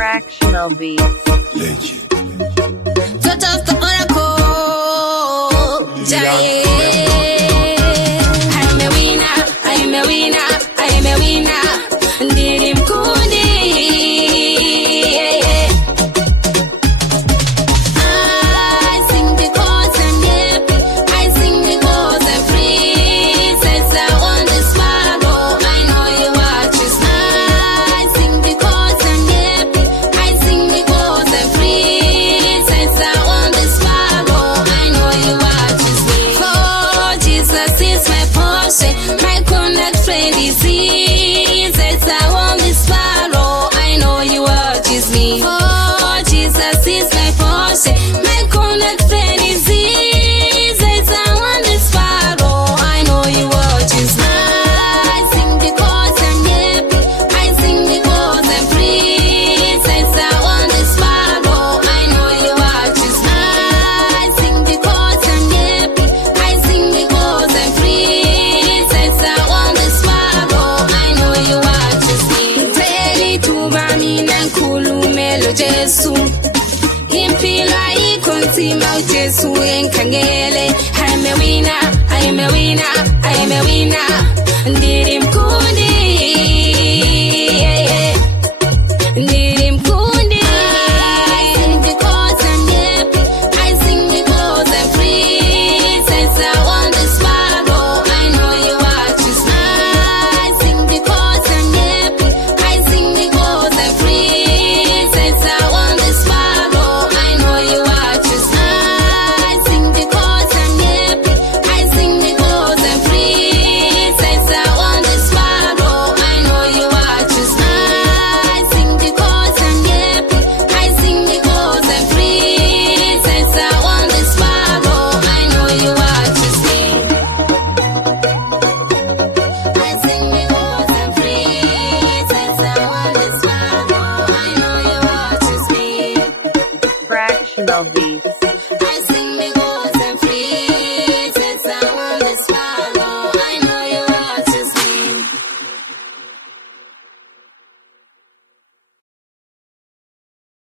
Fractional beats. Legend. Touch off the oracle, Jael. I'm a winner, I'm a winner, I'm a winner. Riddim kundi. I sing because I'm happy. I sing because I'm free. Says I want the sparrow. I know you watches. I sing because I'm happy. I sing because I'm free. Says I want the sparrow. I know you watches me. For Jesus is my portion. My connect friend is he. Says I want the sparrow. I know you watches me. For Jesus is my portion. My connect friend is he. Says I want the sparrow. I know you watches me. I sing because I'm happy. I sing because I'm free. Says I want the sparrow. I know you watches me. I sing because I'm happy. I sing because I'm free. Says I want the sparrow. I know you watches me. Teli tuba mina nkhulumelo Jesu. Impilo ayikhonzima uJesu enkhangele. I'm a winner, I'm a winner, I'm a winner. Riddim kundi. Riddim kundi. I sing because I'm happy. I sing because I'm free. Says I want the sparrow. I know you watches me. I sing because I'm happy. I sing because I'm free. Says I want the sparrow. I know you watches me. I sing because I'm happy. I sing because I'm free. Says I want the sparrow. I know you watches me. I sing because I'm happy. I sing because I'm free. Says I want the sparrow. I know you watches me. I sing because I'm free. Says I want the sparrow. I know you watches me. Fractional beats.